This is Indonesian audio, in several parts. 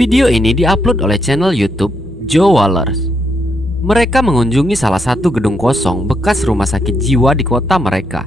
Video ini diupload oleh channel YouTube Joe Wallers. Mereka mengunjungi salah satu gedung kosong bekas rumah sakit jiwa di kota mereka.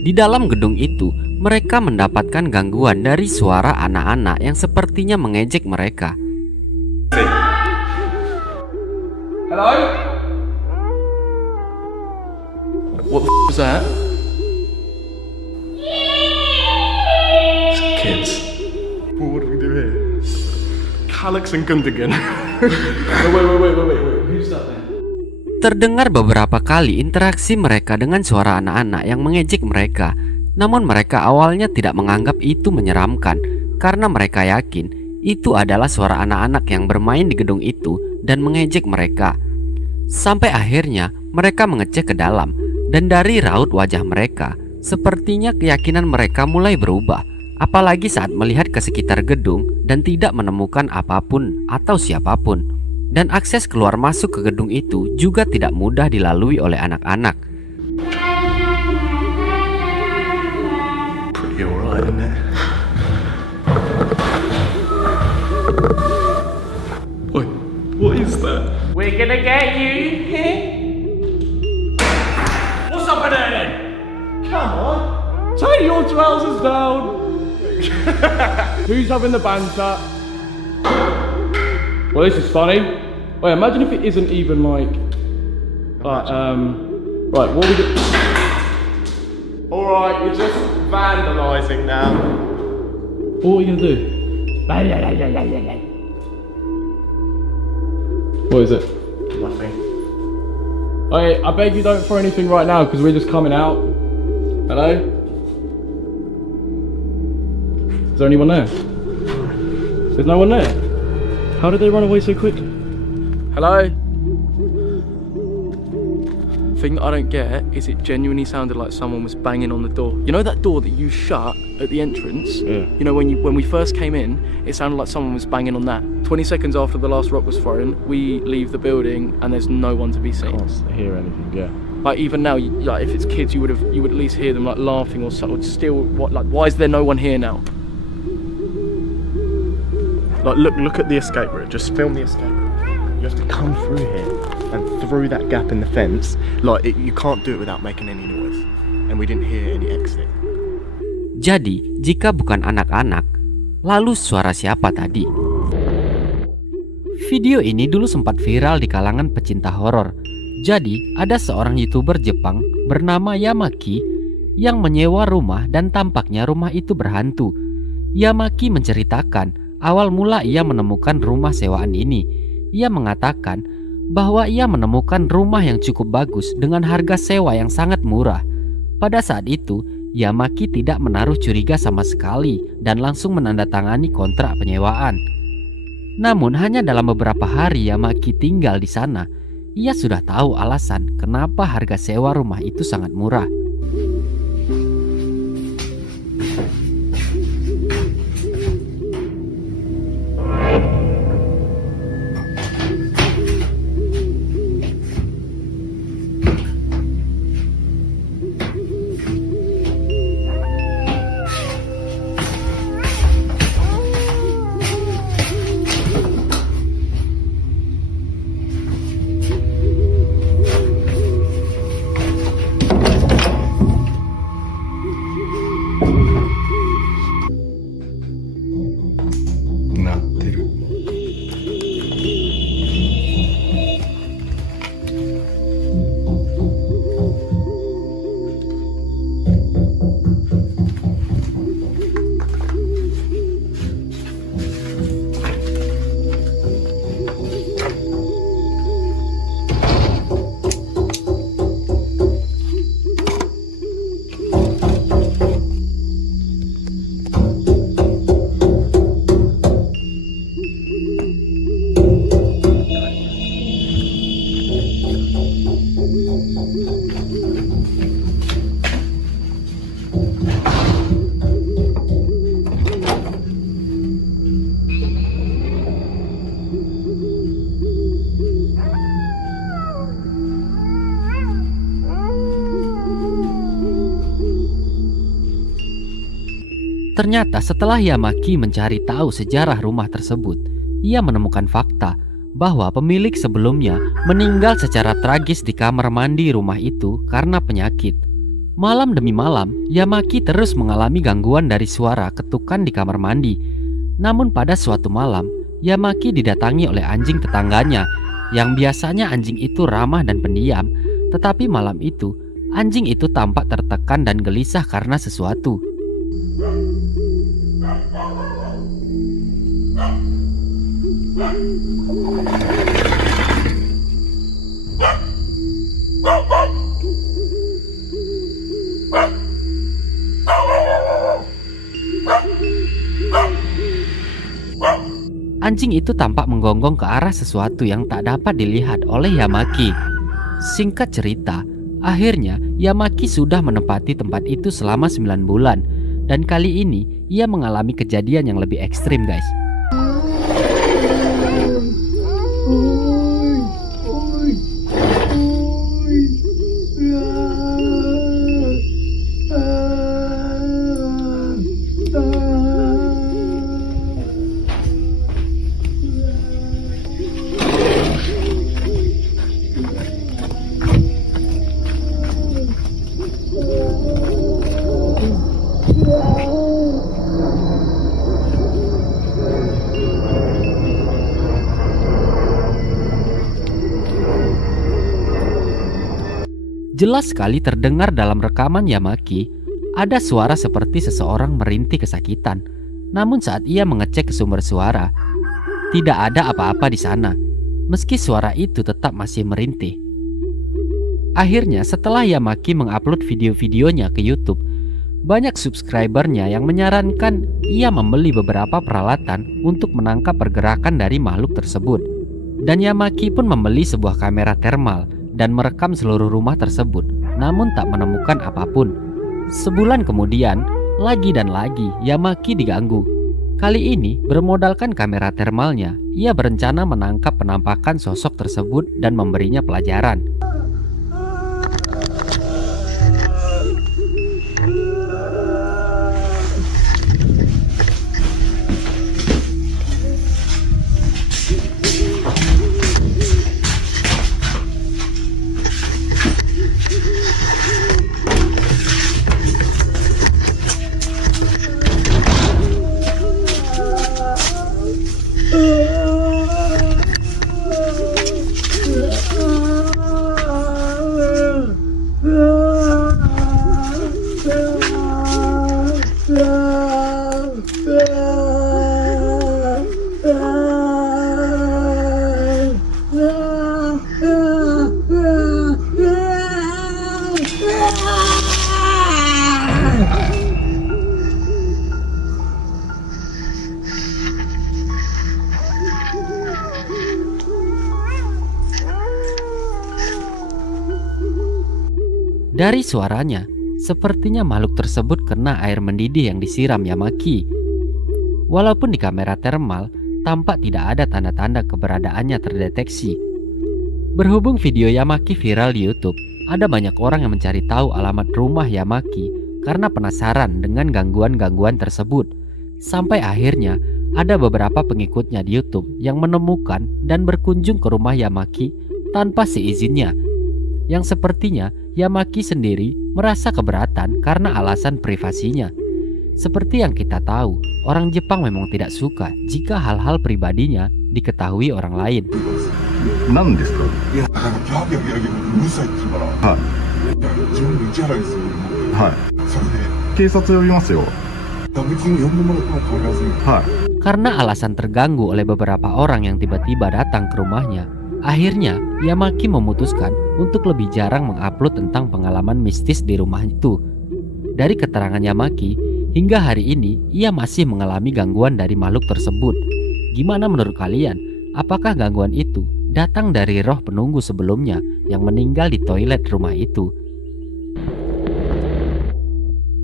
Di dalam gedung itu, mereka mendapatkan gangguan dari suara anak-anak yang sepertinya mengejek mereka. Hello? What the was that? It's kids. Well, what do we do here? Calyx and Gundogan. Wait. Who's that then? Terdengar beberapa kali interaksi mereka dengan suara anak-anak yang mengejek mereka. Namun mereka awalnya tidak menganggap itu menyeramkan karena mereka yakin itu adalah suara anak-anak yang bermain di gedung itu dan mengejek mereka. Sampai akhirnya mereka mengecek ke dalam, dan dari raut wajah mereka sepertinya keyakinan mereka mulai berubah. Apalagi saat melihat ke sekitar gedung dan tidak menemukan apapun atau siapapun. Dan akses keluar masuk ke gedung itu juga tidak mudah dilalui oleh anak-anak. Pretty alright, isn't it? Wait, what is that? We're gonna get you. What's up there then? Come on, take your trousers down. Who's having the banter? Well, this is funny. Wait, imagine if it isn't even like, right, what we do? Alright, you're just vandalising now. What are we gonna do? What is it? Nothing. Hey, I beg you don't throw anything right now because we're just coming out. Hello? Is there anyone there? There's no one there. How did they run away so quickly? Hello? Thing that I don't get is it genuinely sounded like someone was banging on the door. You know that door that you shut at the entrance? Yeah. You know when we first came in, it sounded like someone was banging on that. 20 seconds after the last rock was thrown, we leave the building and there's no one to be seen. Can't hear anything, yeah. Like even now, like if it's kids, you would at least hear them like laughing or so. Still, what? Like why is there no one here now? Like look at the escape route. Just film the escape route. You have to come through here and through that gap in the fence. Like you can't do it without making any noise. And we didn't hear any exit. Jadi, jika bukan anak-anak, lalu suara siapa tadi? Video ini dulu sempat viral di kalangan pecinta horor. Jadi, ada seorang YouTuber Jepang bernama Yamaki yang menyewa rumah dan tampaknya rumah itu berhantu. Yamaki menceritakan awal mula ia menemukan rumah sewaan ini. Ia mengatakan bahwa ia menemukan rumah yang cukup bagus dengan harga sewa yang sangat murah. Pada saat itu, Yamaki tidak menaruh curiga sama sekali dan langsung menandatangani kontrak penyewaan. Namun hanya dalam beberapa hari Yamaki tinggal di sana, ia sudah tahu alasan kenapa harga sewa rumah itu sangat murah. Ternyata setelah Yamaki mencari tahu sejarah rumah tersebut, ia menemukan fakta bahwa pemilik sebelumnya meninggal secara tragis di kamar mandi rumah itu karena penyakit. Malam demi malam, Yamaki terus mengalami gangguan dari suara ketukan di kamar mandi. Namun pada suatu malam, Yamaki didatangi oleh anjing tetangganya yang biasanya anjing itu ramah dan pendiam. Tetapi malam itu, anjing itu tampak tertekan dan gelisah karena sesuatu. Anjing itu tampak menggonggong ke arah sesuatu yang tak dapat dilihat oleh Yamaki. Singkat cerita, akhirnya Yamaki sudah menempati tempat itu selama 9 bulan. Dan kali ini ia mengalami kejadian yang lebih ekstrim, guys. Jelas sekali terdengar dalam rekaman Yamaki, ada suara seperti seseorang merintih kesakitan. Namun saat ia mengecek ke sumber suara, tidak ada apa-apa di sana, meski suara itu tetap masih merintih. Akhirnya setelah Yamaki mengupload video-videonya ke YouTube, banyak subscribernya yang menyarankan ia membeli beberapa peralatan untuk menangkap pergerakan dari makhluk tersebut. Dan Yamaki pun membeli sebuah kamera thermal dan merekam seluruh rumah tersebut, namun tak menemukan apapun. Sebulan kemudian, lagi dan lagi Yamaki diganggu. Kali ini bermodalkan kamera thermalnya, ia berencana menangkap penampakan sosok tersebut dan memberinya pelajaran. Dari suaranya, sepertinya makhluk tersebut kena air mendidih yang disiram Yamaki. Walaupun di kamera thermal, tampak tidak ada tanda-tanda keberadaannya terdeteksi. Berhubung video Yamaki viral di YouTube, ada banyak orang yang mencari tahu alamat rumah Yamaki karena penasaran dengan gangguan-gangguan tersebut. Sampai akhirnya, ada beberapa pengikutnya di YouTube yang menemukan dan berkunjung ke rumah Yamaki tanpa seizinnya. Yang sepertinya Yamaki sendiri merasa keberatan karena alasan privasinya. Seperti yang kita tahu, orang Jepang memang tidak suka jika hal-hal pribadinya diketahui orang lain. 何ですか。いや、だからギャーギャーギャーギャーうるさいって言うから、はい。自分で打ち払いするよりも、はい。それで、警察呼びますよ。別に呼んでもらっても変わらずに。はい。Karena alasan terganggu oleh beberapa orang yang tiba-tiba datang ke rumahnya, akhirnya Yamaki memutuskan untuk lebih jarang mengupload tentang pengalaman mistis di rumah itu. Dari keterangan Yamaki, hingga hari ini ia masih mengalami gangguan dari makhluk tersebut. Gimana menurut kalian? Apakah gangguan itu datang dari roh penunggu sebelumnya yang meninggal di toilet rumah itu?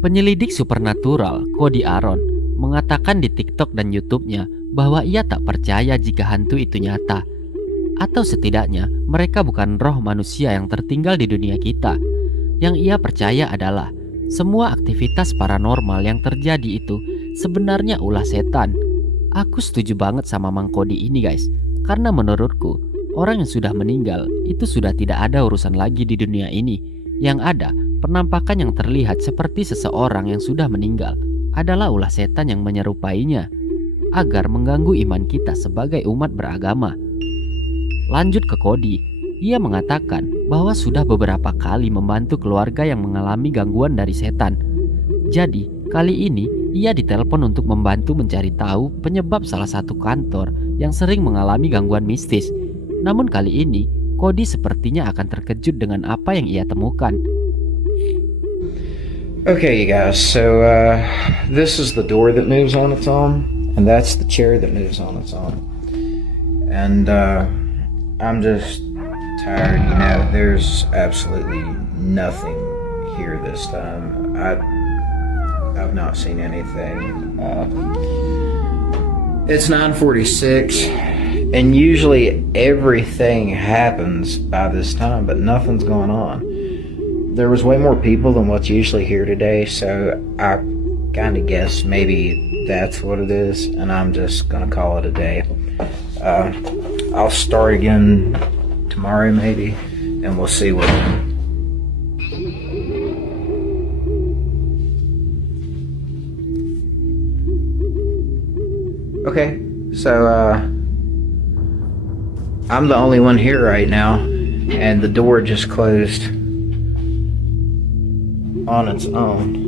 Penyelidik supernatural Cody Aaron mengatakan di TikTok dan YouTube-nya bahwa ia tak percaya jika hantu itu nyata. Atau setidaknya mereka bukan roh manusia yang tertinggal di dunia kita. Yang ia percaya adalah semua aktivitas paranormal yang terjadi itu sebenarnya ulah setan. Aku setuju banget sama Mang Kodi ini guys. Karena menurutku, orang yang sudah meninggal itu sudah tidak ada urusan lagi di dunia ini. Yang ada, penampakan yang terlihat seperti seseorang yang sudah meninggal adalah ulah setan yang menyerupainya agar mengganggu iman kita sebagai umat beragama. Lanjut ke Kodi, ia mengatakan bahwa sudah beberapa kali membantu keluarga yang mengalami gangguan dari setan. Jadi, kali ini ia ditelepon untuk membantu mencari tahu penyebab salah satu kantor yang sering mengalami gangguan mistis. Namun kali ini, Kodi sepertinya akan terkejut dengan apa yang ia temukan. Okay, you guys, so this is the door that moves on its own, and that's the chair that moves on its own. And I'm just tired, you know, there's absolutely nothing here this time. I've not seen anything. It's 9:46, and usually everything happens by this time, but nothing's going on. There was way more people than what's usually here today, so I kind of guess maybe that's what it is, and I'm just gonna call it a day. I'll start again tomorrow maybe, and we'll see what. Okay, so I'm the only one here right now, and the door just closed on its own.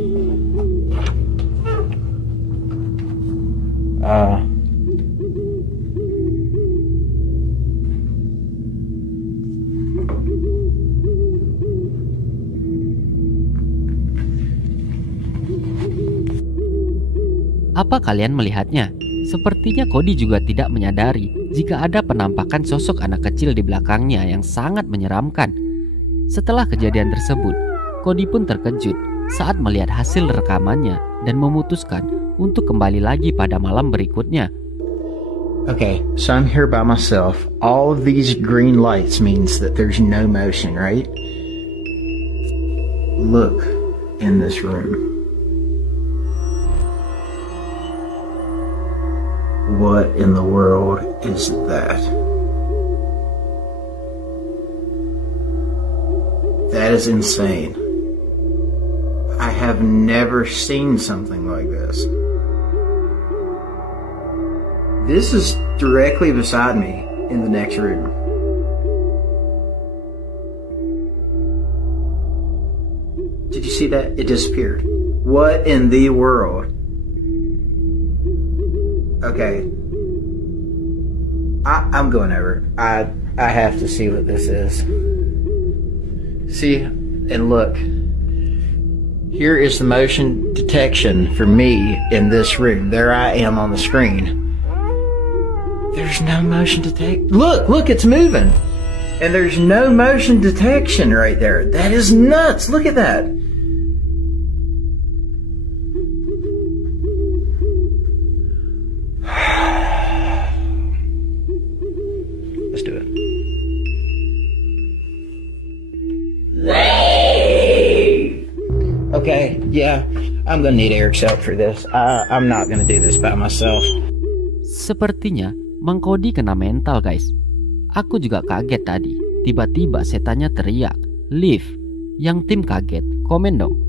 Apa kalian melihatnya? Sepertinya Kodi juga tidak menyadari jika ada penampakan sosok anak kecil di belakangnya yang sangat menyeramkan. Setelah kejadian tersebut, Kodi pun terkejut saat melihat hasil rekamannya dan memutuskan untuk kembali lagi pada malam berikutnya. Okay, so I'm here by myself. All of these green lights means that there's no motion, right? Look in this room. What in the world is that? That is insane. I have never seen something like this. This is directly beside me in the next room. Did you see that? It disappeared. What in the world? Okay. I'm going over. I have to see what this is. See, and look. Here is the motion detection for me in this room. There I am on the screen. There's no motion detect. Look, it's moving. And there's no motion detection right there. That is nuts. Look at that. Let's do it. Okay, yeah, I'm gonna need Eric's help for this. I'm not gonna do this by myself. Sepertinya Mang Kodi kena mental guys. Aku juga kaget tadi. Tiba-tiba setannya teriak, "Leave." Yang tim kaget, komen dong.